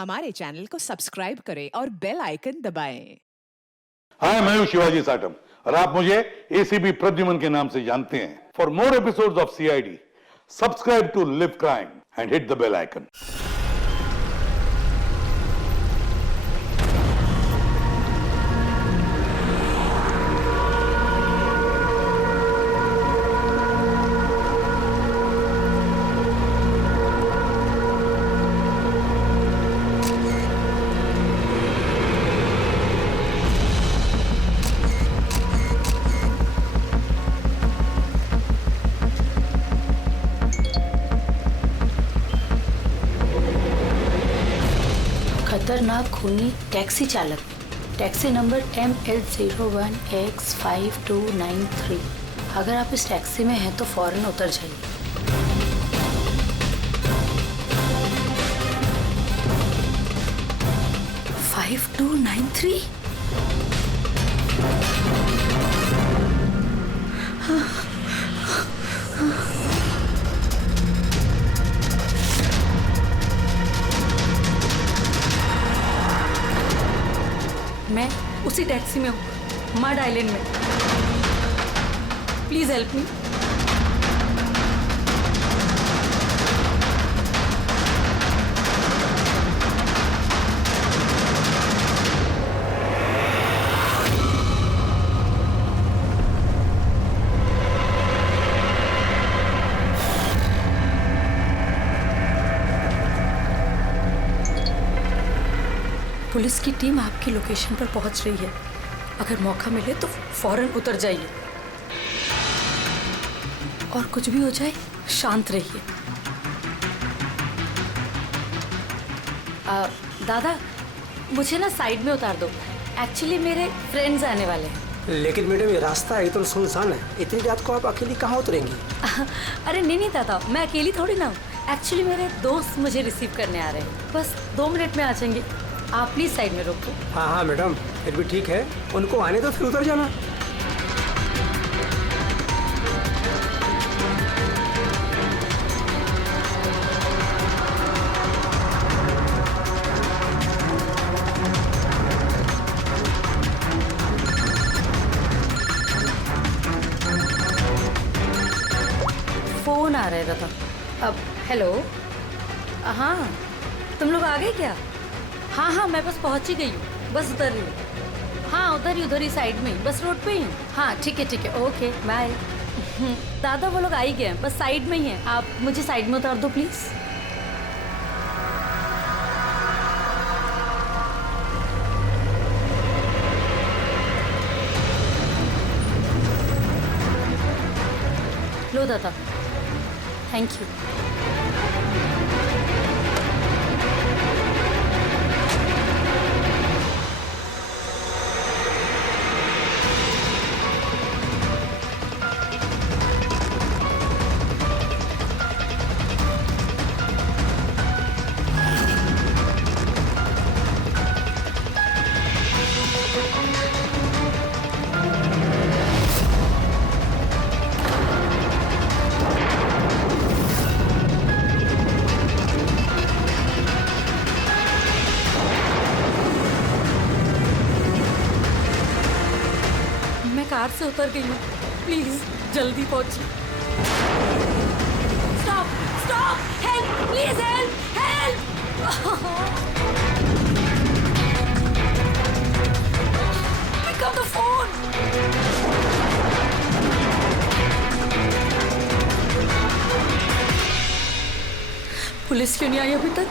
हमारे चैनल को सब्सक्राइब करें और बेल आइकन दबाएं। हाय, मैं हूं शिवाजी साटम और आप मुझे एसीपी प्रद्युमन के नाम से जानते हैं। For more episodes of CID, subscribe to Live Crime and hit the bell icon. खतरनाक खूनी टैक्सी चालक, टैक्सी नंबर ML01X5293। अगर आप इस टैक्सी में हैं तो फौरन उतर जाइए। 5293? मैं उसी टैक्सी में हूँ, मड आइलैंड में। Please help me. पुलिस की टीम आपकी लोकेशन पर पहुंच रही है। अगर मौका मिले तो फौरन उतर जाइए और कुछ भी हो जाए शांत रहिए। दादा, मुझे ना साइड में उतार दो। एक्चुअली मेरे फ्रेंड्स आने वाले हैं। लेकिन मैडम, ये रास्ता एकदम सुनसान है। इतनी रात को आप अकेली कहाँ उतरेंगी? अरे नहीं दादा, मैं अकेली थोड़ी ना हूँ। एक्चुअली मेरे दोस्त मुझे रिसीव करने आ रहे हैं। बस 2 मिनट में आ जाएंगे। आप प्लीज साइड में रोको। हाँ मैडम, फिर भी ठीक है। उनको आने दो, फिर उतर जाना। फोन आ रहा है दादा। अब हेलो। हाँ, तुम लोग आ गए क्या? हाँ, मैं बस पहुंच ही गई हूँ। बस उधर ही हूँ। हाँ, उधर ही साइड में ही, बस रोड पे ही हूँ। हाँ ठीक है, ओके बाय। दादा, वो लोग आ ही गए हैं, बस साइड में ही हैं। आप मुझे साइड में उतार दो प्लीज। लो दादा, थैंक यू। कार से उतर गई हूँ, प्लीज जल्दी पहुंचिए। Stop, help, please help. Pick up the phone. Police क्यों नहीं आई अभी तक?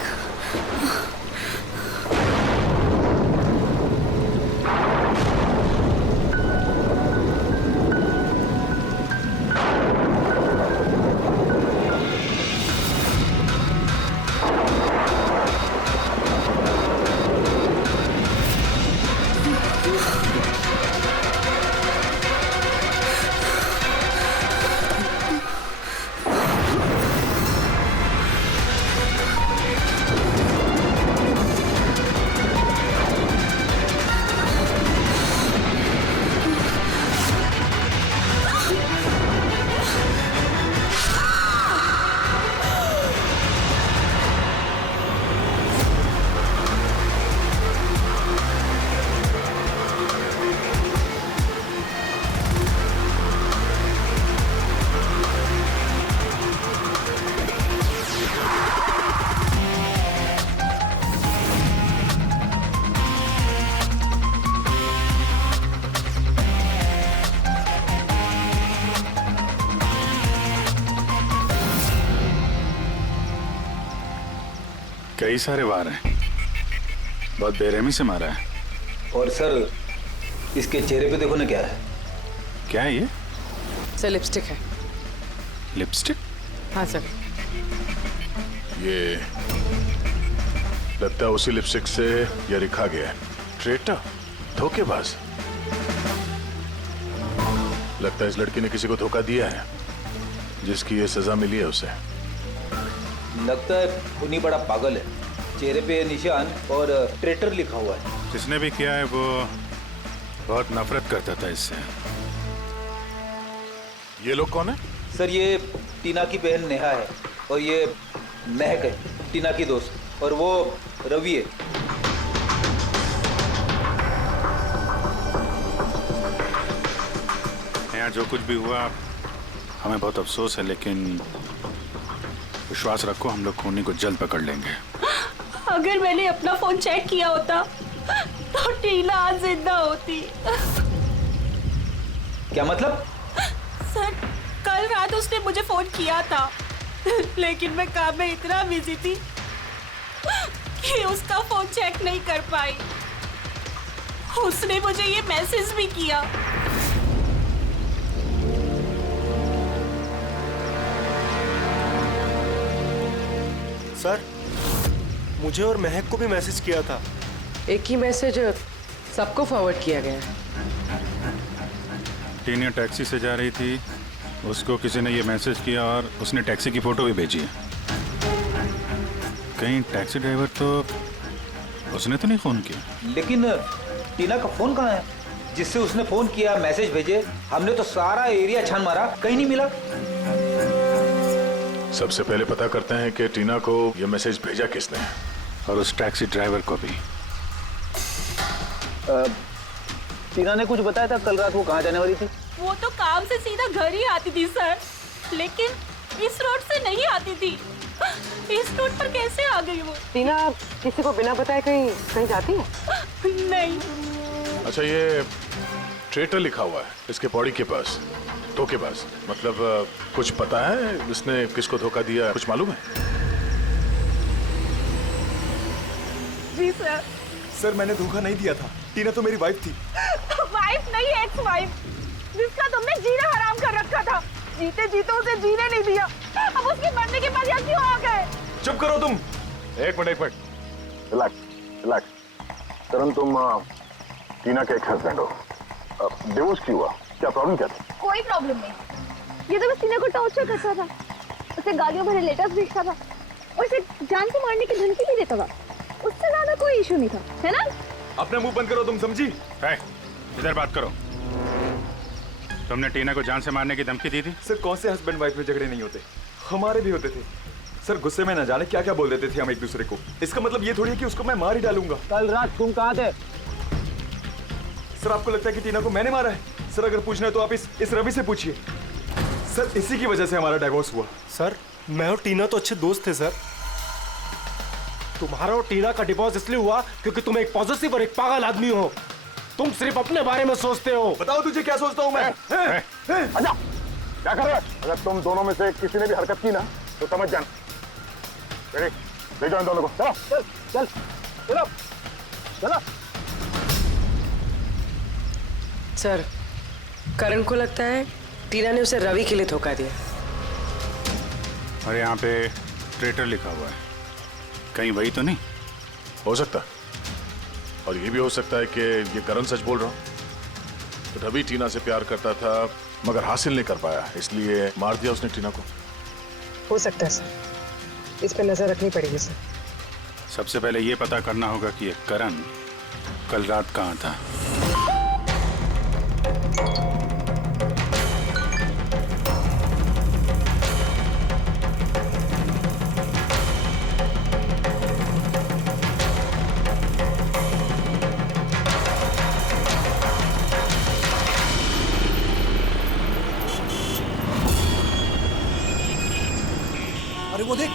कई सारे वार हैं, बहुत बेरहमी से मारा है। और सर इसके चेहरे पे देखो ना क्या है। क्या है ये? सर लिपस्टिक है। लिपस्टिक? हाँ सर। ये लगता है उसी लिपस्टिक से ये लिखा गया है, ट्रेटर, धोखेबाज। लगता है इस लड़की ने किसी को धोखा दिया है, जिसकी ये सजा मिली है उसे। लगता है उन्हीं बड़ा पागल है। चेहरे पे निशान और ट्रेटर लिखा हुआ है। जिसने भी किया है वो बहुत नफरत करता था इससे। ये लोग कौन है? सर ये टीना की बहन नेहा है और ये महक है, टीना की दोस्त, और वो रवि है। यहाँ जो कुछ भी हुआ हमें बहुत अफसोस है, लेकिन विश्वास रखो हम लोग खूनी को जल्द पकड़ लेंगे। अगर मैंने अपना फोन चेक किया होता तो टीना आज जिंदा होती। क्या मतलब? सर कल रात उसने मुझे फोन किया था, लेकिन मैं काम में इतना बिजी थी कि उसका फोन चेक नहीं कर पाई। उसने मुझे ये मैसेज भी किया। सर मुझे और महक को भी मैसेज किया था। एक ही मैसेज सबको फॉरवर्ड किया गया है। टीना टैक्सी से जा रही थी, उसको किसी ने ये मैसेज किया और उसने टैक्सी की फोटो भी भेजी है। कहीं टैक्सी ड्राइवर तो उसने तो नहीं फोन किया। लेकिन टीना का फोन कहाँ है जिससे उसने फोन किया, मैसेज भेजे? हमने तो सारा एरिया छान मारा, कहीं नहीं मिला। सबसे पहले पता करते हैं कि टीना को ये मैसेज भेजा किसने, और उस टैक्सी ड्राइवर को भी। टीना ने कुछ बताया था कल रात वो कहाँ जाने वाली थी? वो तो काम से सीधा घर ही आती थी सर, लेकिन इस रोड से नहीं आती थी। इस रोड पर कैसे आ गई वो? टीना किसी को बिना बताए कहीं कहीं जाती है? नहीं। अच्छा ये ट्रेटर लिखा हुआ है इसके बॉडी के पास, धोखेबाज। मतलब कुछ पता है इसने किसको धोखा दिया, कुछ मालूम है? जी सर। सर मैंने धोखा नहीं दिया था, टीना तो मेरी वाइफ थी। वाइफ नहीं, एक्स वाइफ, जिसका तुमने जीना हराम कर रखा था। जीते जीते उसे जीने नहीं दिया, अब उसके मरने के बाद यहाँ क्यों आ गए? चुप करो तुम। एक मिनट रिलैक्स। करण तुम टीना के एक हस्बैंड हो, डिवोर्स क्यों हुआ? क्या प्रॉब्लम क्या थी? कोई प्रॉब्लम नहीं, ये तो बस टीना को टॉर्चर करता था, उसे गालियों भरे लेटर्स भेजता था और उसे जान से मारने की धमकी भी देता था। उससे ज्यादा कोई इशू नहीं था, है ना? अपना मुंह बंद करो तुम, समझी? इधर बात करो। तुमने टीना को जान से मारने की धमकी दी थी? सर कौन से हस्बैंड वाइफ में झगड़े नहीं होते, हमारे भी होते थे। सर गुस्से में न जाने क्या क्या बोल देते थे हम एक दूसरे को। इसका मतलब ये थोड़ी है कि उसको मैं मार ही डालूंगा। कल रात तुम कहाँ थे? सर आपको लगता है कि टीना को मैंने मारा है? सर अगर पूछना है तो आप इस रवि से पूछिए। सर इसी की वजह से हमारा डाइवोर्स हुआ। सर मैं और टीना तो अच्छे दोस्त थे सर। तुम्हारा और टीना का डिवोर्स इसलिए हुआ क्योंकि तुम एक पॉजिटिव और एक पागल आदमी हो। तुम सिर्फ अपने बारे में सोचते हो। बताओ तुझे क्या सोचता हूँ मैं? अच्छा क्या कर रहे हो? अगर तुम दोनों में से किसी ने भी हरकत की ना तो समझ जाना। ले जाओ इन दोनों को। चलो चल चल चलो चलो। सर करण को लगता है टीना ने उसे रवि के लिए धोखा दिया। और यहाँ पे ट्रेटर लिखा हुआ है, कहीं वही तो नहीं? हो सकता, और ये भी हो सकता है कि ये करण सच बोल रहा हूँ। तो रवि टीना से प्यार करता था मगर हासिल नहीं कर पाया, इसलिए मार दिया उसने टीना को। हो सकता है सर, इस पे नजर रखनी पड़ेगी सर। सबसे पहले ये पता करना होगा कि ये करण कल रात कहाँ था। अरे वो देख,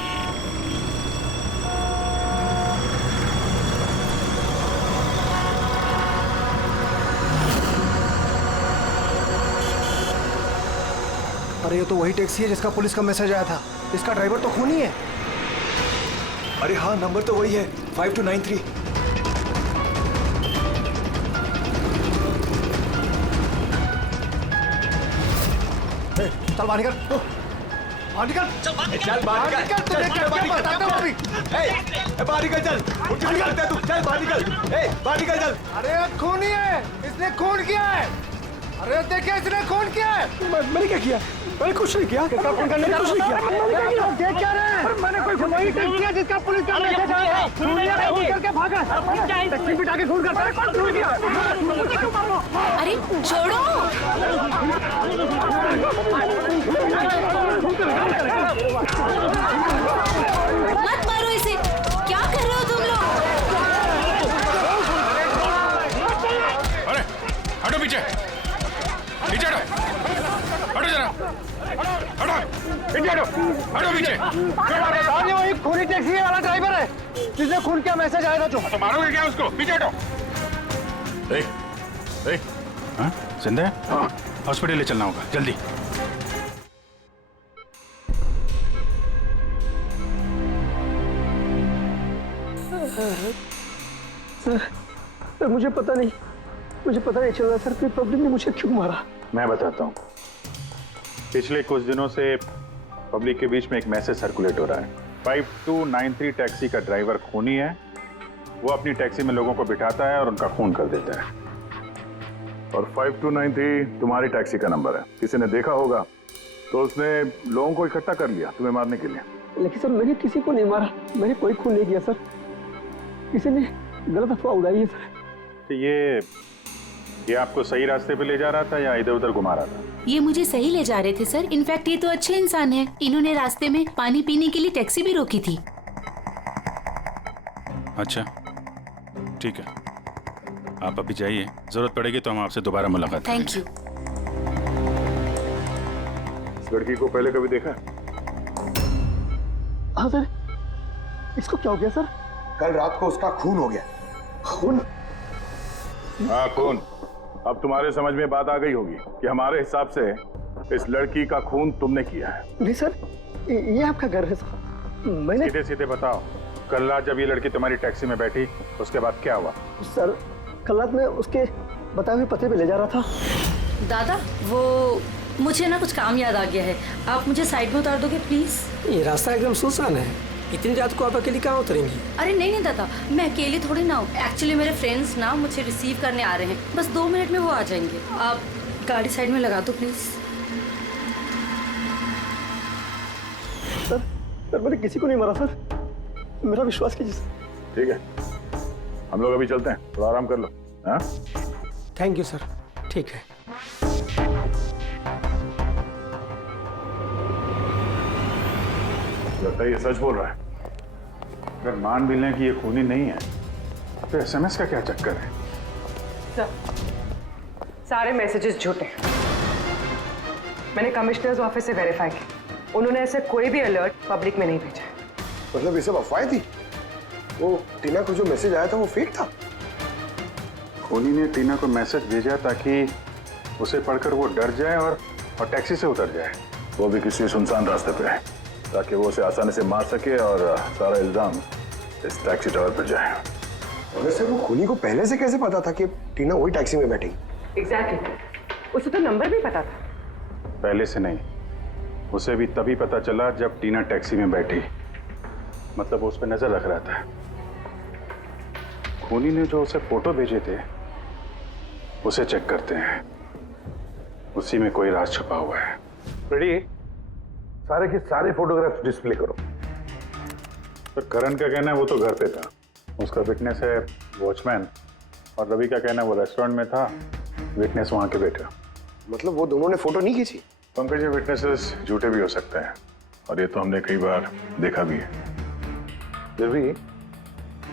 अरे ये तो वही टैक्सी है जिसका पुलिस का मैसेज आया था। इसका ड्राइवर तो खूनी है। अरे हाँ, नंबर तो वही है, 5293। चल बाहर निकल, बाहर निकल, चल बाहर निकल, तुझे क्या बताता हूँ अभी। बाहर निकल, चल उठ के निकलता है तू, चल बाहर निकल, बाहर निकल चल। अरे खूनी है, इसने खून किया है। अरे देखिए इसने खून किया है। मैंने क्या किया? मैंने कुछ नहीं किया। किसका खून करने का कुछ नहीं किया। देख क्या रहे हैं? मैंने कोई खून नहीं किया जिसका पुलिस का मैसेज आया था। खून करके भागा। टैक्सी बिठा के खून करता है। कौन खून किया? अरे छोड़ो। मत मारो इसे। क्या कर रहे हो तुम लोग? अरे हटो पीछे, पीछे हटो, हटो जरा, हटो, पीछे हटो, हटो पीछे। साहब ये वही खूनी टैक्सी वाला ड्राइवर है जिसने खून किया मैसेज आया था जो। तो मारोगे क्या उसको? पीछे हटो। हाँ जिंदा है? हाँ। हॉस्पिटल ले चलना होगा जल्दी। सर मुझे पता नहीं चल रहा सर कि पब्लिक ने मुझे क्यों मारा। मैं बताता हूँ। पिछले कुछ दिनों से पब्लिक के बीच में एक मैसेज सर्कुलेट हो रहा है। 5293 टैक्सी का ड्राइवर खूनी है। वो अपनी टैक्सी में लोगों को बिठाता है और उनका खून कर देता है। और 5293 तुम्हारी टैक्सी का नंबर है। किसी ने देखा होगा तो उसने लोगों को इकट्ठा कर लिया तुम्हें मारने के लिए। लेकिन सर मैंने किसी को नहीं मारा, मैंने कोई खून नहीं किया सर। किसी ने गलत अफवाह उड़ाई है सर। तो ये आपको सही रास्ते पे ले जा रहा था या इधर उधर घुमा रहा था? ये मुझे सही ले जा रहे थे सर। इनफैक्ट ये तो अच्छे इंसान है। इन्होंने रास्ते में पानी पीने के लिए टैक्सी भी रोकी थी। अच्छा ठीक है, आप अभी जाइए, जरूरत पड़ेगी तो हम आपसे दोबारा मुलाकात करेंगे। Thank you. इस लड़की को पहले कभी देखा? हाँ सर, इसको क्या हो गया सर? कल रात को उसका खून हो गया। खून? हाँ खून। अब तुम्हारे समझ में बात आ गई होगी कि हमारे हिसाब से इस लड़की का खून तुमने किया है। नहीं सर, ये आपका घर है सर। मैंने सीधे सीधे बताओ, कल रात जब ये लड़की तुम्हारी टैक्सी में बैठी उसके बाद क्या हुआ? सर कल रात में उसके बताए हुए पते पे ले जा रहा था। दादा वो मुझे ना कुछ काम याद आ गया है, आप मुझे साइड में उतार दोगे प्लीज? ये रास्ता एकदम सुनसान है, इतनी रात को आप अकेली कहाँ उतरेंगी? अरे नहीं दादा, मैं अकेली थोड़ी ना हूँ। एक्चुअली मेरे फ्रेंड्स ना मुझे रिसीव करने आ रहे हैं, बस 2 मिनट में वो आ जाएंगे। आप गाड़ी साइड में लगा दो प्लीज। सर मैंने किसी को नहीं मारा सर, मेरा विश्वास कीजिए सर। ठीक है, हम लोग अभी चलते हैं, थोड़ा आराम कर लो। हाँ थैंक यू सर। ठीक है। लगता है ये सच बोल रहा है। अगर मान भी लें कि ये खूनी नहीं है तो एसएमएस का क्या चक्कर है? सर सारे मैसेजेस झूठे हैं। मैंने कमिश्नर्स ऑफिस से वेरीफाई किया, उन्होंने ऐसे कोई भी अलर्ट पब्लिक में नहीं भेजा है। मतलब ये सब अफवाहें थी? वो टीना को जो मैसेज आया था वो फेक था? खूनी ने टीना को मैसेज भेजा ताकि उसे पढ़कर वो डर जाए और टैक्सी से उतर जाए। वो भी किसी सुनसान रास्ते पे है ताकि वो उसे आसानी से मार सके और सारा इल्जाम इस टैक्सी ड्राइवर पर जाए। वैसे वो खूनी को पहले से कैसे पता था कि टीना वही टैक्सी में बैठेगी? एग्जैक्टली, उसे तो नंबर भी पता था। पहले से नहीं, उसे भी तभी पता चला जब टीना टैक्सी में बैठी। मतलब वो उस पर नजर रख रहा था। खूनी ने जो उसे फोटो भेजे थे उसे चेक करते हैं, उसी में कोई राज छुपा हुआ है। रेडी? सारे के सारे फोटोग्राफ्स डिस्प्ले करो। पर करण का कहना है वो तो घर पे था, उसका विटनेस है वॉचमैन, और रवि का कहना है वो रेस्टोरेंट में था, विटनेस वहां के बैठा। मतलब वो दोनों ने फोटो नहीं खींची? पंकज, ये विटनेसेस झूठे भी हो सकते हैं और ये तो हमने कई बार देखा भी है। फिर भी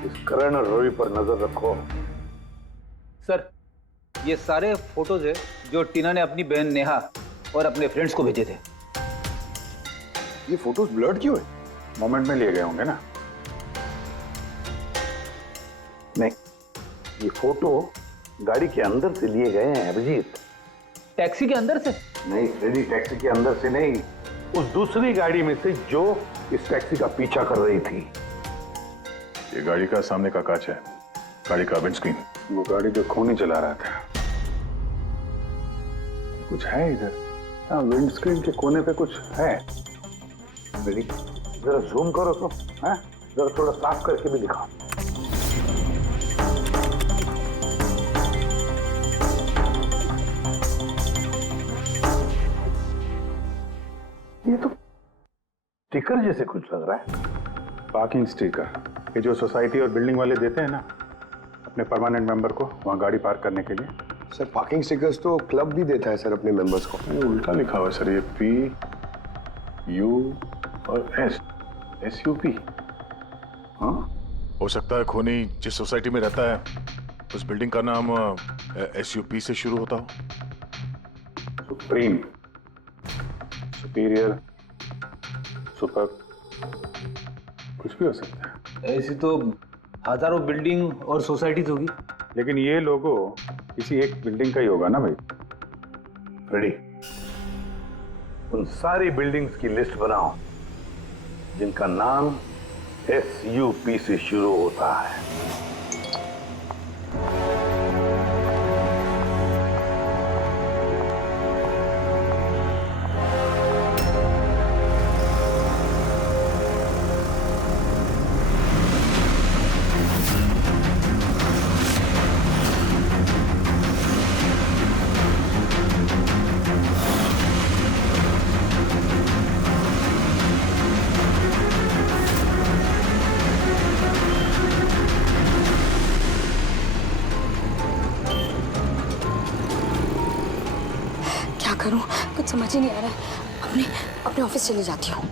इस करण और रवि पर नजर रखो। सर ये सारे फोटोज है जो टीना ने अपनी बहन नेहा और अपने फ्रेंड्स को भेजे थे। ये फोटोज ब्लर्ड क्यों है? मोमेंट में लिए गए होंगे ना। नहीं, ये फोटो गाड़ी के अंदर से लिए गए हैं अभिजीत। टैक्सी के अंदर से? नहीं फ्रेडी, टैक्सी के अंदर से नहीं, उस दूसरी गाड़ी में से जो इस टैक्सी का पीछा कर रही थी। ये गाड़ी का सामने का कांच है, गाड़ी का विंडस्क्रीन। वो गाड़ी जो खूनी चला रहा था, कुछ है इधर। हाँ, विंडस्क्रीन के कोने पे कुछ है। बेटी जरा जूम करो तो, हाँ जरा थोड़ा साफ करके भी दिखाओ। ये तो स्टिकर जैसे कुछ लग रहा है। पार्किंग स्टिकर, ये जो सोसाइटी और बिल्डिंग वाले देते हैं ना अपने परमानेंट मेंबर को वहाँ गाड़ी पार्क करने के लिए। सर पार्किंग स्टिकर्स तो क्लब भी देता है सर अपने मेंबर्स को। ये उल्टा लिखा हुआ है सर, ये P U और S U P। हाँ, हो सकता है खूनी जिस सोसाइटी में रहता है उस बिल्डिंग का नाम SUP से शुरू होता हो। सुप्रीम, सुपीरियर, सुपर, कुछ भी हो सकता है। ऐसी तो हजारों बिल्डिंग और सोसाइटीज होगी, लेकिन ये लोगो किसी एक बिल्डिंग का ही होगा ना भाई। रेडी, उन सारी बिल्डिंग्स की लिस्ट बनाओ जिनका नाम SUP से शुरू होता है। करूं कुछ समझ ही नहीं आ रहा है। अपने ऑफिस चली जाती हूँ।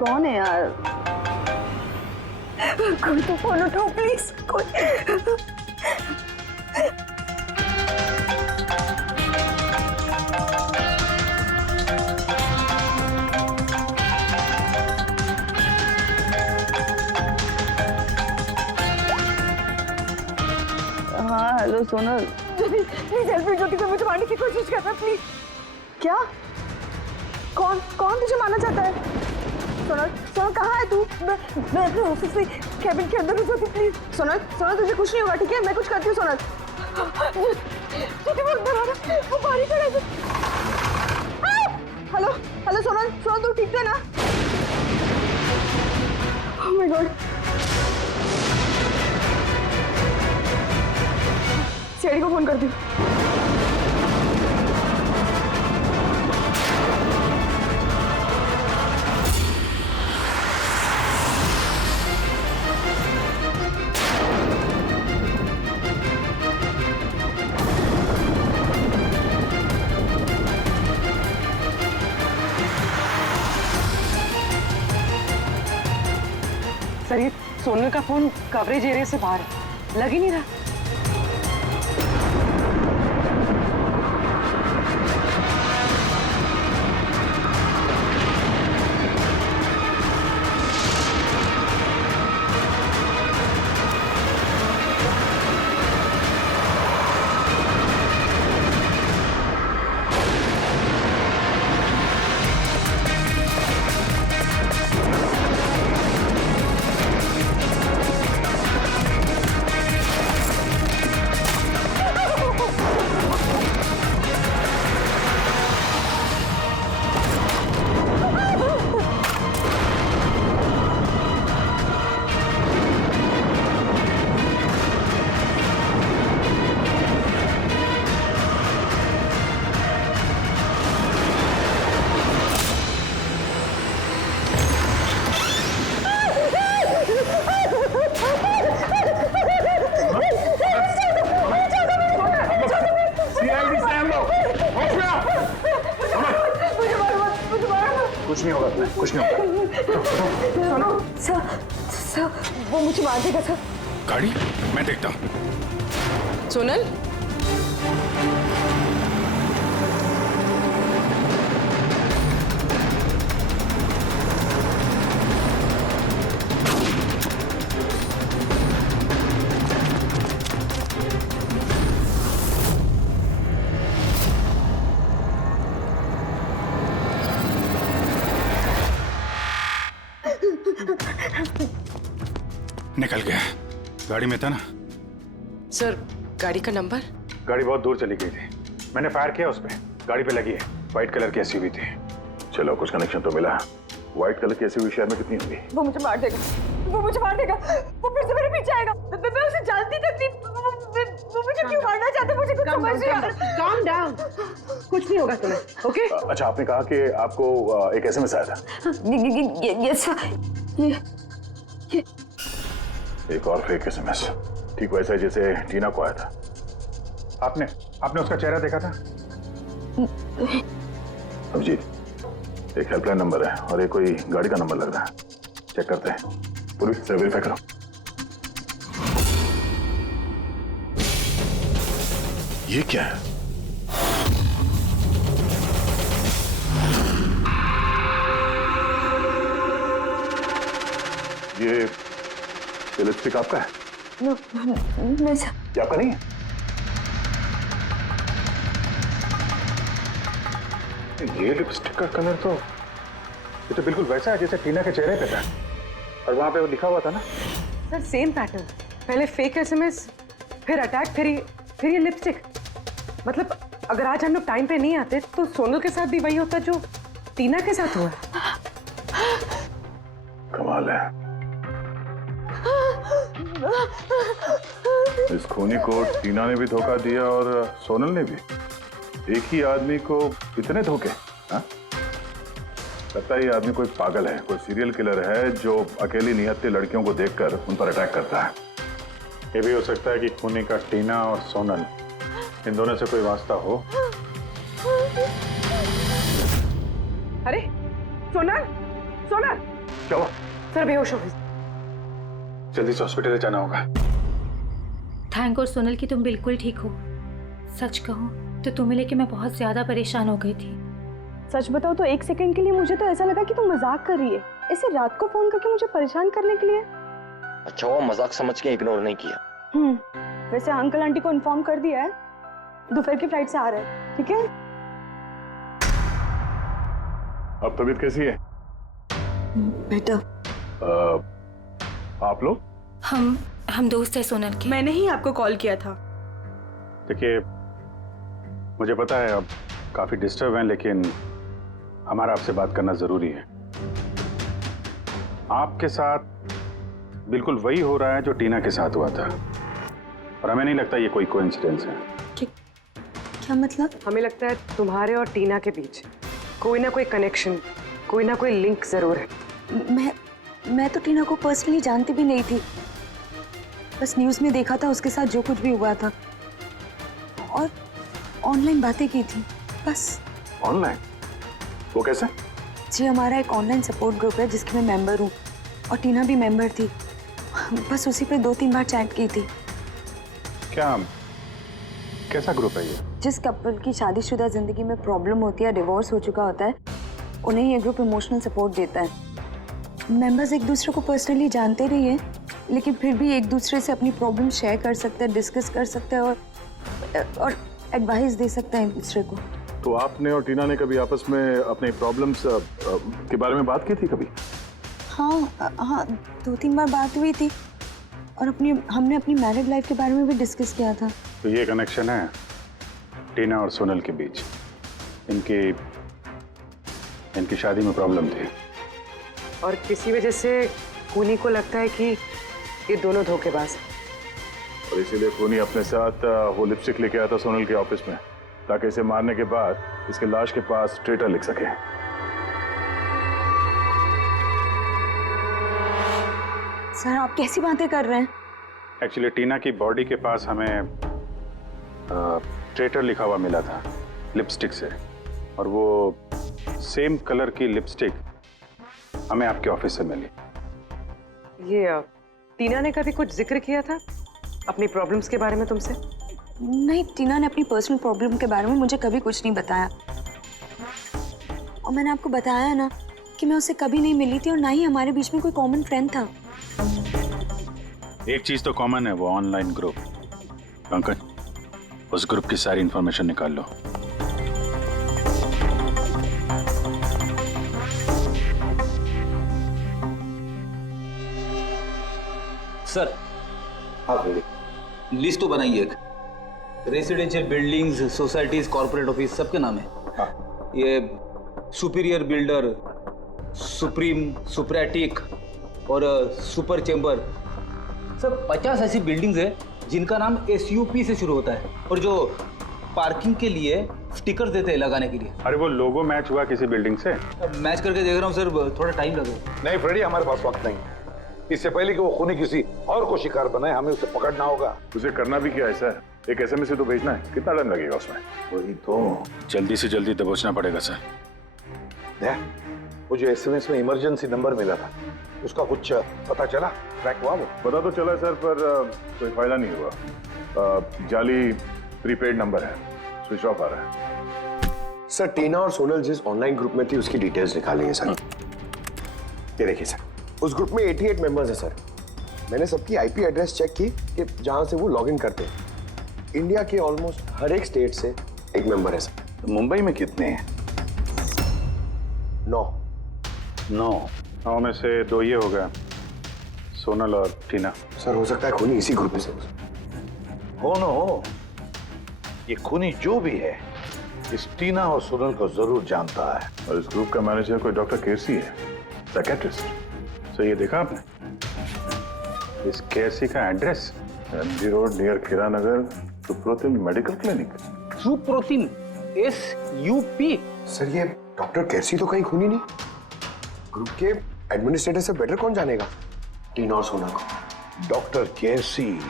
कौन है यार? कोई तो फोन उठाओ प्लीज। कोई हाँ hello Sonal, please help me. Jyoti को मुझे मारने की कोशिश कर रहा है, प्लीज। क्या? कौन कौन तुझे मारना चाहता है? सोनल सोनल कहाँ है तू? मैं अपने ऑफिस में कैबिन के अंदर हूँ। ज्योति प्लीज। सोनल सोनल तुझे कुछ नहीं होगा, ठीक है? मैं कुछ करती हूँ। सोनल ज्योति वो अंदर आ रहा है, वो बाहर ही खड़ा है। हेलो हेलो सोनल, सोनल तू ठीक है ना? ओह माय गॉड, सीआईडी को फोन कर दी। सर ये सोनल का फोन कवरेज एरिया से बाहर है, लग ही नहीं रहा। कुछ नहीं होगा तुम्हें, कुछ नहीं होगा। सुनो सर, सर वो मुझे मार देगा सर। गाड़ी मैं देखता हूँ। सोनल निकल गया, गाड़ी में था ना? सर गाड़ी का नंबर? गाड़ी बहुत दूर चली गई थी, मैंने फायर किया उस पर, गाड़ी पे लगी है, व्हाइट कलर की एसयूवी थी। चलो कुछ कनेक्शन तो मिला। व्हाइट कलर की एसयूवी शहर में कितनी होगी? वो मुझे मार देगा, वो मुझे मार देगा, वो फिर से मेरे पीछे आएगा। मैं उसे जानती तक नहीं, वो मुझे क्यों मारना चाहता है, मुझे कुछ समझ नहीं आ रहा। Calm down, कुछ नहीं होगा तुम्हें, ओके? अच्छा आपने कहा कि आपको एक एसएमएस आया था। यस ये एक और फेक एसएमएस, ठीक वैसा जैसे टीना को आया था। आपने उसका चेहरा देखा था? अभिजीत, एक हेल्पलाइन नंबर है और एक कोई गाड़ी का नंबर लग रहा है, चेक करते हैं। पूरी से वेरीफाई करो। ये क्या है? ये लिपस्टिक आपका है? नो, नहीं सर। ये आपका नहीं है? ये लिपस्टिक का कलर तो ये तो बिल्कुल वैसा है जैसे टीना के चेहरे पे था, और वहां पे वो लिखा हुआ था ना। सर सेम पैटर्न, पहले फेक एसएमएस, फिर अटैक, फिर ये लिपस्टिक। मतलब अगर आज हम लोग टाइम पे नहीं आते तो सोनल के साथ भी वही होता जो टीना के साथ हुआ। कमाल है, इस खूनी को टीना ने भी धोखा दिया और सोनल ने भी। एक ही आदमी को इतने धोखे? हाँ? लगता है ये आदमी कोई पागल है, कोई सीरियल किलर है जो अकेली निहत्थे लड़कियों को देखकर उन पर अटैक करता है। ये भी हो सकता है कि खूनी का टीना और सोनल, इन दोनों से कोई वास्ता हो। अरे सोनल, सोनल! क्या हुआ? सर बेहोश हो गई। जल्दी से हॉस्पिटल जाना होगा। थैंक गॉड सोनल कि तुम बिल्कुल ठीक हो। सच कहूँ तो तुम्हें लेके मैं बहुत ज्यादा परेशान हो गई थी। सच बताओ तो एक सेकंड के लिए मुझे तो ऐसा लगा कि तुम मजाक कर रही है, ऐसे रात को फोन करके मुझे परेशान करने के लिए। अच्छा वो मजाक समझ के इग्नोर नहीं किया। वैसे अंकल आंटी को इन्फॉर्म कर दिया है, दोपहर की फ्लाइट से आ रहे हैं, ठीक है? अब तबीयत कैसी है? बेटा आप लोग? हम दोस्त है सोनल के। मैंने ही आपको कॉल किया था। देखिए, मुझे पता है आप काफी डिस्टर्ब हैं, लेकिन हमारा आपसे बात करना जरूरी है। आपके साथ बिल्कुल वही हो रहा है जो टीना के साथ हुआ था, और हमें नहीं लगता ये कोई कोइंसिडेंस है। क्या मतलब? हमें लगता है तुम्हारे और टीना के बीच कोई ना कोई कनेक्शन, कोई ना कोई लिंक जरूर है। मैं तो टीना को पर्सनली जानती भी नहीं थी, बस न्यूज़ में देखा था उसके साथ जो कुछ भी हुआ था, और ऑनलाइन बातें की थी बस। ऑनलाइन? वो कैसे? जी, हमारा एक ऑनलाइन सपोर्ट ग्रुप है जिसके मैं मेंबर हूँ, और टीना भी मेंबर थी। बस उसी पे 2-3 बार चैट की थी। क्या, कैसा ग्रुप है ये? जिस कपल की शादीशुदा जिंदगी में प्रॉब्लम होती है, डिवोर्स हो चुका होता है, उन्हें ये ग्रुप इमोशनल सपोर्ट देता है। मेंबर्स एक दूसरे को पर्सनली जानते नहीं है, लेकिन फिर भी एक दूसरे से अपनी प्रॉब्लम शेयर कर सकते हैं, डिस्कस कर सकते हैं और एडवाइस दे सकते हैं एक दूसरे को। तो आपने और टीना ने कभी आपस में अपने प्रॉब्लम्स के बारे में बात की थी कभी? हाँ, 2-3 बार बात हुई थी, और हमने अपनी मैरिड लाइफ के बारे में भी डिस्कस किया था। तो ये कनेक्शन है टीना और सोनल के बीच। इनकी शादी में प्रॉब्लम थी, और किसी वजह से खूनी को लगता है कि ये दोनों धोखेबाज हैं। और इसीलिए खूनी अपने साथ वो लिपस्टिक लेके आया था सोनल के ऑफिस में, ताकि इसे मारने के बाद इसके लाश के पास ट्रेटर लिख सके। सर, आप कैसी बातें कर रहे हैं? एक्चुअली टीना की बॉडी के पास हमें ट्रेटर लिखा हुआ मिला था लिपस्टिक से, और वो सेम कलर की लिपस्टिक हमें आपके ऑफिस से मिली। ये टीना ने कभी कुछ जिक्र किया था अपनी प्रॉब्लम्स के बारे में तुमसे? नहीं, टीना ने अपनी पर्सनल प्रॉब्लम के बारे में मुझे कभी कुछ नहीं बताया, और मैंने आपको बताया ना कि मैं उससे कभी नहीं मिली थी, और ना ही हमारे बीच में कोई कॉमन फ्रेंड था। एक चीज तो कॉमन है, वो ऑनलाइन ग्रुप। पंकज, उस ग्रुप की सारी इंफॉर्मेशन निकाल लो। सर, हाँ, लिस्ट तो बनाइए एक। Residential buildings, societies, corporate office, सबके नाम है। हाँ। ये सुपीरियर बिल्डर, सुप्रीम, सुप्रेटिक और सुपर चेंबर, सब 50 ऐसी बिल्डिंग्स है जिनका नाम SUP से शुरू होता है, और जो पार्किंग के लिए स्टिकर देते हैं लगाने के लिए। अरे वो लोगो मैच हुआ किसी बिल्डिंग से? मैच करके देख रहा हूँ सर, थोड़ा टाइम लगेगा। नहीं फ्रेडी, हमारे पास वक्त नहीं। इससे पहले कि वो खूनी किसी और को शिकार बनाए, हमें उसे पकड़ना होगा। उसे करना भी क्या ऐसा है? एक SMS से तो भेजना है, कितना टाइम लगेगा उसमें? वही तो, जल्दी से जल्दी दबोचना पड़ेगा सर। वो जो SMS में इमरजेंसी नंबर मिला था, उसका कुछ पता चला? ट्रैक हुआ वो? पता तो चला सर, पर कोई फायदा नहीं हुआ। जाली प्रीपेड नंबर है, स्विच ऑफ आ रहा है। सर, टीना और सोनल जिस ऑनलाइन ग्रुप में थी उसकी डिटेल्स निकालेंगे सर। ये देखिए सर, उस ग्रुप में 88 मेंबर्स हैं सर। मैंने सबकी IP एड्रेस चेक की कि जहां से वो लॉगिन करते हैं। इंडिया के ऑलमोस्ट हर एक स्टेट से एक मेंबर है सर। तो मुंबई में कितने हैं? 9 में से 2 ये हो गया, सोनल और टीना। सर, हो सकता है खूनी इसी ग्रुप में से हो न हो, ये खूनी जो भी है, इस टीना और सोनल को जरूर जानता है। और इस ग्रुप का मैनेजर कोई डॉक्टर केसी है, साइकियाट्रिस्ट। सो ये देखा आपने? इस केसी का एड्रेस MG रोड नियर खीरा नगर, Suprotim medical clinic. Suprotim, SUP? Sir, ये डॉक्टर केसी तो कहीं खूनी नहीं। ग्रुप के एडमिनिस्ट्रेटर से बेटर कौन जानेगा टीना और सोना को? डॉक्टर केसी,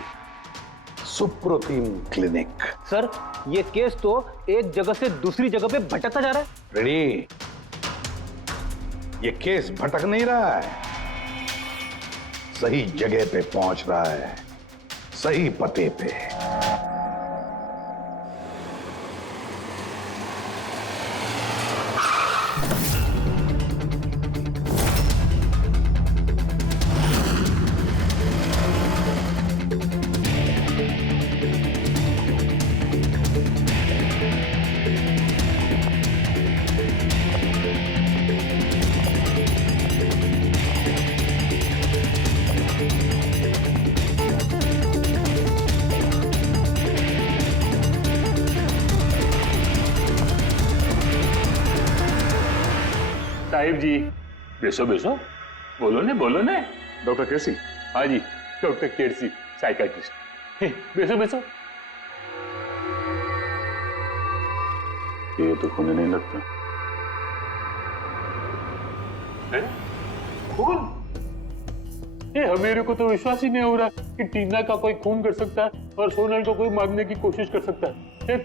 सुप्रोतिम क्लिनिक। सर, ये केस तो एक जगह से दूसरी जगह पे भटकता जा रहा है। रेडी, ये केस भटक नहीं रहा है, सही जगह पे पहुंच रहा है, सही पते पे। साहिब जी, बेसो बेसो, बोलो ने। डॉक्टर केसी? हाँ जी, डॉक्टर केसी, साइकाट्रिस्ट। बेसो बेसो। ये तो खून नहीं लगता। खून? ये मेरे को तो विश्वास ही नहीं हो रहा कि टीना का कोई खून कर सकता है और सोनल को कोई मारने की कोशिश कर सकता है।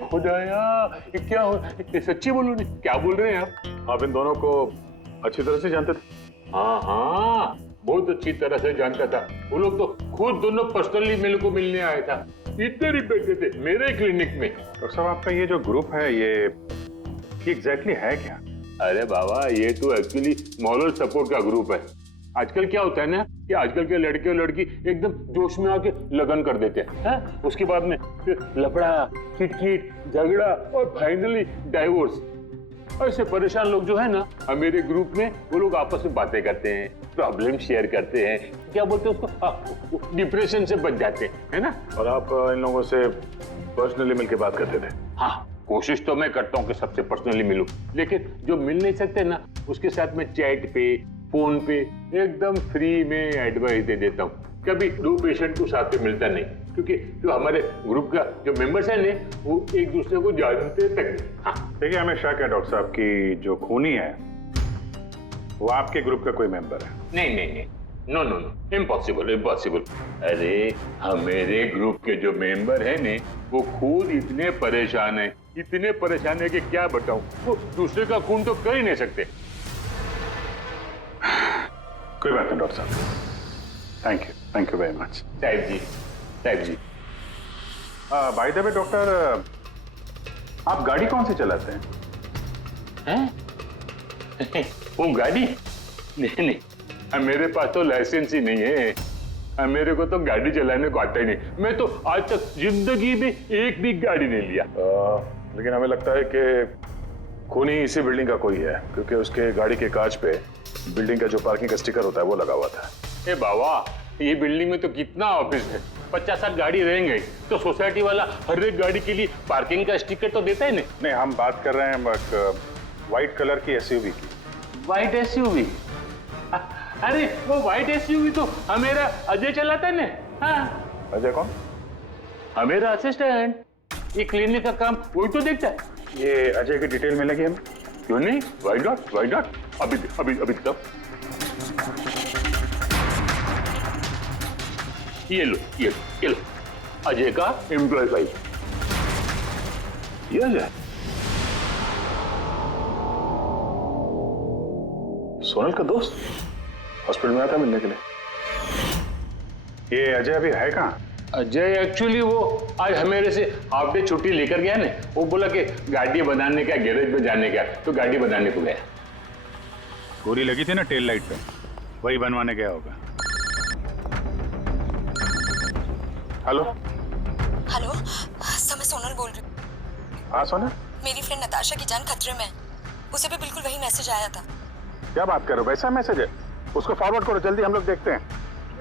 खुदाया, ये क्या हो? ये सच्ची बोलो नहीं, क्या बोल रहे हैं आप? आप इन दोनों को अच्छी तरह से जानते थे? हाँ, बहुत अच्छी तरह से जानता था। वो लोग तो खुद दोनों पर्सनली मेरे को मिलने आए था। इधर ही बैठे थे मेरे क्लिनिक में। डॉक्टर साहब, आपका ये जो ग्रुप है ये एग्जैक्टली है क्या? अरे बाबा, ये तो एक्चुअली मॉरल सपोर्ट का ग्रुप है। आजकल क्या होता है ना कि आजकल के लड़के और लड़की एकदम जोश में आके लगन कर देते हैं, उसके बाद में फिर लफड़ा, किटकिट, झगड़ा और फाइनली डाइवोर्स। ऐसे परेशान लोग जो है ना, मेरे ग्रुप में वो लोग आपस में बातें करते हैं, प्रॉब्लम शेयर करते हैं, क्या बोलते हैं उसको, डिप्रेशन से बच जाते हैं, है ना? और आप इन लोगों से पर्सनली मिलकर बात करते थे? हाँ, कोशिश तो मैं करता हूँ कि सबसे पर्सनली मिलूं, लेकिन जो मिल नहीं सकते ना, उसके साथ में चैट पे, फोन पे एकदम फ्री में एडवाइस दे देता हूँ। कभी दो पेशेंट को साथ में मिलता नहीं, क्योंकि जो हमारे ग्रुप का जो मेंबर्स हैं ने, वो एक दूसरे को जानते तक नहीं। हाँ, देखिए, हमें शक है डॉक्टर साहब की जो खूनी है वो आपके ग्रुप का कोई मेंबर है। नहीं, नो, इम्पॉसिबल। अरे हमारे ग्रुप के जो मेंबर है ने, वो खुद इतने परेशान है कि क्या बताऊं, वो दूसरे का खून तो कर ही नहीं सकते। कोई बात नहीं डॉक्टर साहब, थैंक यू वेरी मच। साहिब जी। बाय द वे डॉक्टर, आप गाड़ी कौन सी चलाते हैं? वो गाड़ी? नहीं, मेरे पास तो लाइसेंस ही नहीं है। मेरे को तो गाड़ी चलाने को आता ही नहीं। मैं तो आज तक जिंदगी में एक भी गाड़ी नहीं लिया। लेकिन हमें लगता है कि खूनी इसी बिल्डिंग का कोई है, क्योंकि उसके गाड़ी के कांच पे बिल्डिंग का जो पार्किंग का स्टिकर होता है वो लगा हुआ था। ए बाबा, ये बिल्डिंग में तो कितना ऑफिस है, 50-60 गाड़ी रहेंगे, तो सोसाइटी वाला हर एक गाड़ी के लिए पार्किंग का स्टिकर तो देता ही नहीं। हम बात कर रहे हैं व्हाइट कलर की एसयूवी की। White SUV? अरे वो व्हाइट एसयूवी तो हमेरा अजय चलाता है ना। हाँ। अजय कौन? हमेरा असिस्टेंट, ये क्लिनिक का काम वही तो देखता है। ये अजय की डिटेल मिलेगी हमें? क्यों नहीं, वाई नॉट। अभी तक ये लो अजय का एम्प्लॉय फाइल। ये अजय सोनल का दोस्त हॉस्पिटल में आया था मिलने के लिए। ये अजय अभी है कहाँ? अजय एक्चुअली वो आज मेरे से हाफ डे छुट्टी लेकर गया ना। वो बोला कि गाड़ी बनाने का, गैरेज में जाने का, तो गाड़ी बनाने को गया। गोली लगी थी ना टेल लाइट पे, वही बनवाने गया होगा। हेलो सर, मैं सोनल बोल रही हूँ। हाँ सोनल, मेरी फ्रेंड नताशा की जान खतरे में है। उसे भी बिल्कुल वही मैसेज आया था। क्या बात कर रहे हो? वैसा मैसेज है? उसको फॉरवर्ड करो जल्दी, हम लोग देखते हैं।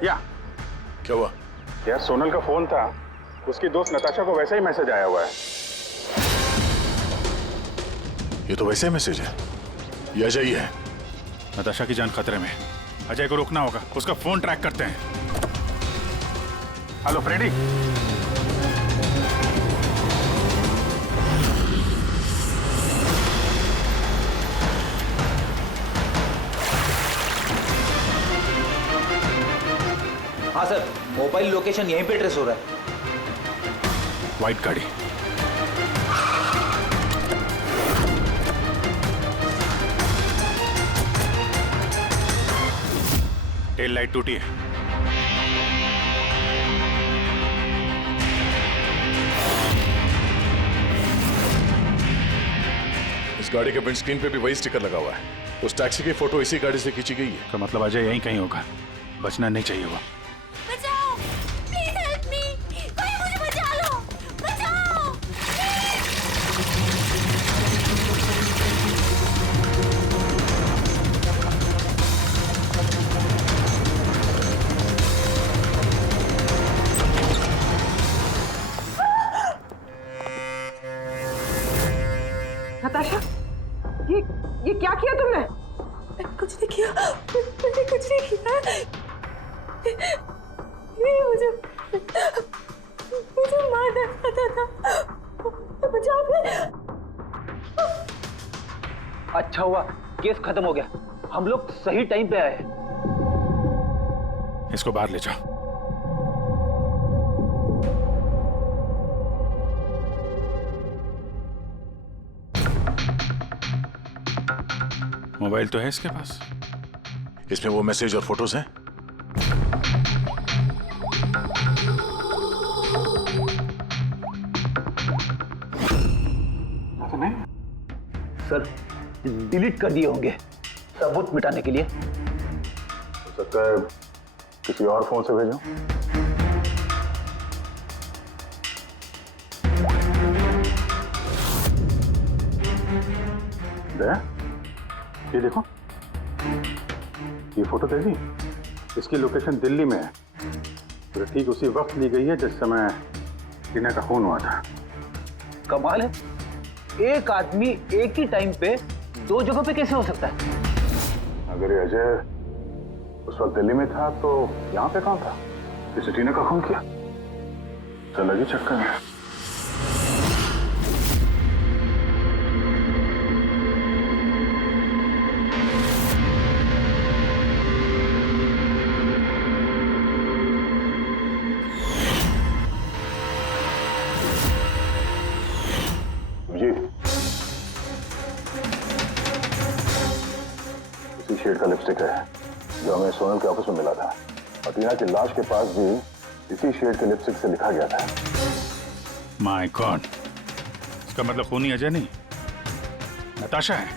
या क्या हुआ? यार सोनल का फोन था, उसकी दोस्त नताशा को वैसा ही मैसेज आया हुआ है। ये तो वैसे ही मैसेज है, ये अजय ही है। नताशा की जान खतरे में, अजय को रोकना होगा, उसका फोन ट्रैक करते हैं। हेलो फ्रेडी, हाँ सर, मोबाइल लोकेशन यहीं पे ट्रेस हो रहा है। व्हाइट गाड़ी। टेल लाइट टूटी है। इस गाड़ी के विंडस्क्रीन पे भी वही स्टिकर लगा हुआ है। उस टैक्सी की फोटो इसी गाड़ी से खींची गई है। तो मतलब अजय यहीं कहीं होगा, बचना नहीं चाहिए वो। बचाओ, प्लीज हेल्प मी, कोई मुझे बचा लो, बचाओ। नताशा, ये क्या किया तुमने? मैंने कुछ नहीं किया, मैंने कुछ नहीं किया। ये मुझे मारना चाहता था। बचाओ। अच्छा हुआ केस खत्म हो गया, हम लोग सही टाइम पे आए। इसको बाहर ले जाओ। मोबाइल तो है इसके पास। इसमें वो मैसेज और फोटोज हैं? सर डिलीट कर दिए होंगे सबूत मिटाने के लिए। हो सकता है किसी और फोन से भेजो। ये देखो, ये फोटो देखी, इसकी लोकेशन दिल्ली में है। तो ठीक उसी वक्त ली गई है जिस समय टीना का खून हुआ था। कमाल है, एक आदमी एक ही टाइम पे दो जगहों पे कैसे हो सकता है? अगर ये अजय उस वक्त दिल्ली में था तो यहाँ पे कहाँ था? किसी टीना का खून किया? चल जी चक्कर में। इसी शेड का लिपस्टिक है जो हमें सोनल के ऑफिस में मिला था, और टीना की लाश के पास भी इसी शेड के लिपस्टिक से लिखा गया था। माय गॉड, इसका मतलब खूनी अजय नहीं, नताशा है।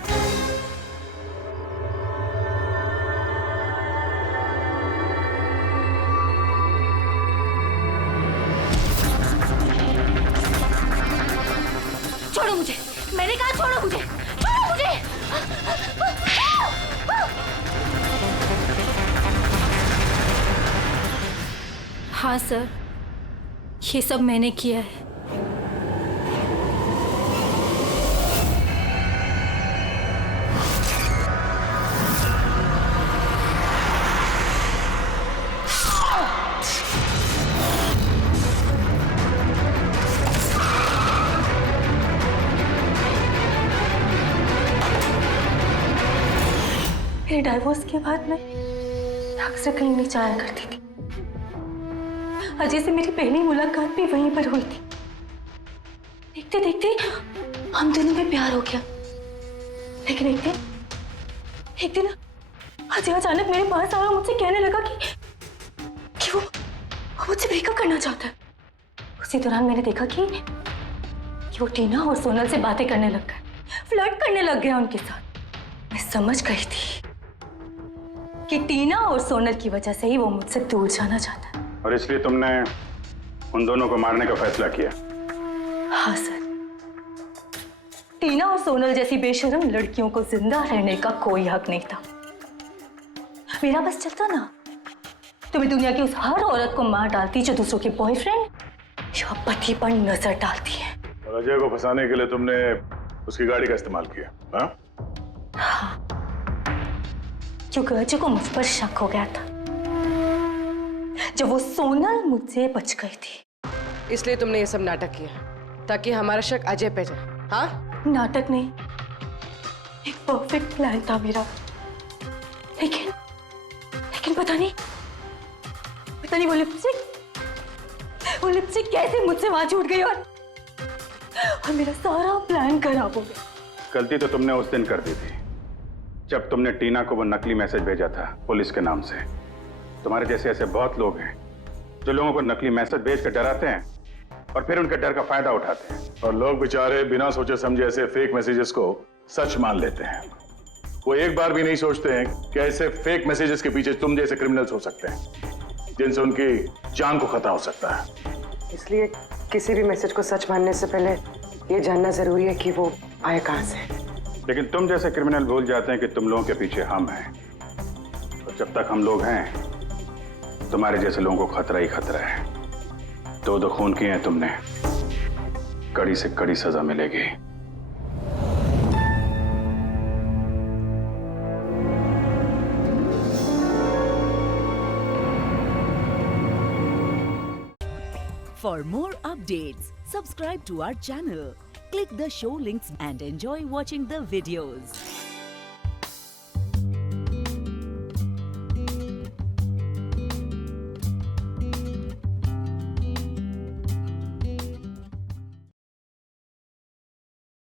छोड़ो मुझे, मैंने कहा छोड़ो मुझे, छोड़ो मुझे। हाँ सर, ये सब मैंने किया है। मेरे डाइवोर्स के बाद मैं अक्सर कहीं नहीं जाया करती थी। अजय से मेरी पहली मुलाकात भी वहीं पर हुई थी। देखते देखते हम दोनों में प्यार हो गया। लेकिन एक दिन अजय अचानक मेरे पास आया और मुझसे कहने लगा कि वो मुझसे ब्रेकअप करना चाहता है। उसी दौरान मैंने देखा कि वो टीना और सोनल से बातें करने लग गए, फ्लर्ट करने लग गया उनके साथ। मैं समझ गई थी कि टीना और सोनल की वजह से ही वो मुझसे दूर जाना चाहता है। और इसलिए तुमने उन दोनों को मारने का फैसला किया? हाँ सर, टीना और सोनल जैसी बेशर्म लड़कियों को जिंदा रहने का कोई हक नहीं था। मेरा बस चलता ना तो मैं दुनिया की उस हर औरत को मार डालती जो दूसरों के बॉयफ्रेंड या पति पर नजर डालती है। और अजय को फंसाने के लिए तुमने उसकी गाड़ी का इस्तेमाल किया? हाँ, क्योंकि अजय को मुझ पर शक हो गया था जब वो सोनल मुझसे बच गई थी। इसलिए तुमने ये सब नाटक किया ताकि हमारा शक अजय पे जाए? हाँ, नाटक नहीं, एक परफेक्ट प्लान था मेरा। लेकिन पता नहीं वो लिपस्टिक कैसे मुझसे वहां छूट गई और मेरा सारा प्लान खराब हो गया। गलती तो तुमने उस दिन कर दी थी जब तुमने टीना को वो नकली मैसेज भेजा था पुलिस के नाम से। तुम्हारे जैसे ऐसे बहुत लोग हैं जो लोगों को नकली मैसेज भेज कर डराते हैं और फिर उनके डर का फायदा उठाते हैं। और लोग बेचारे बिना सोचे समझे ऐसे फेक मैसेजेस को सच मान लेते हैं। वो एक बार भी नहीं सोचते हैं कि ऐसे फेक मैसेजेस के पीछे तुम जैसे क्रिमिनल्स हो सकते हैं जिनसे उनकी जान को खतरा हो सकता है। इसलिए किसी भी मैसेज को सच मानने से पहले ये जानना जरूरी है कि वो आए कहां से। लेकिन तुम जैसे क्रिमिनल भूल जाते हैं कि तुम लोगों के पीछे हम हैं, और जब तक हम लोग हैं तुम्हारे जैसे लोगों को खतरा ही खतरा है। दो खून किए हैं तुमने, कड़ी से कड़ी सजा मिलेगी। For more updates, subscribe to our channel, click the show links and enjoy watching the videos.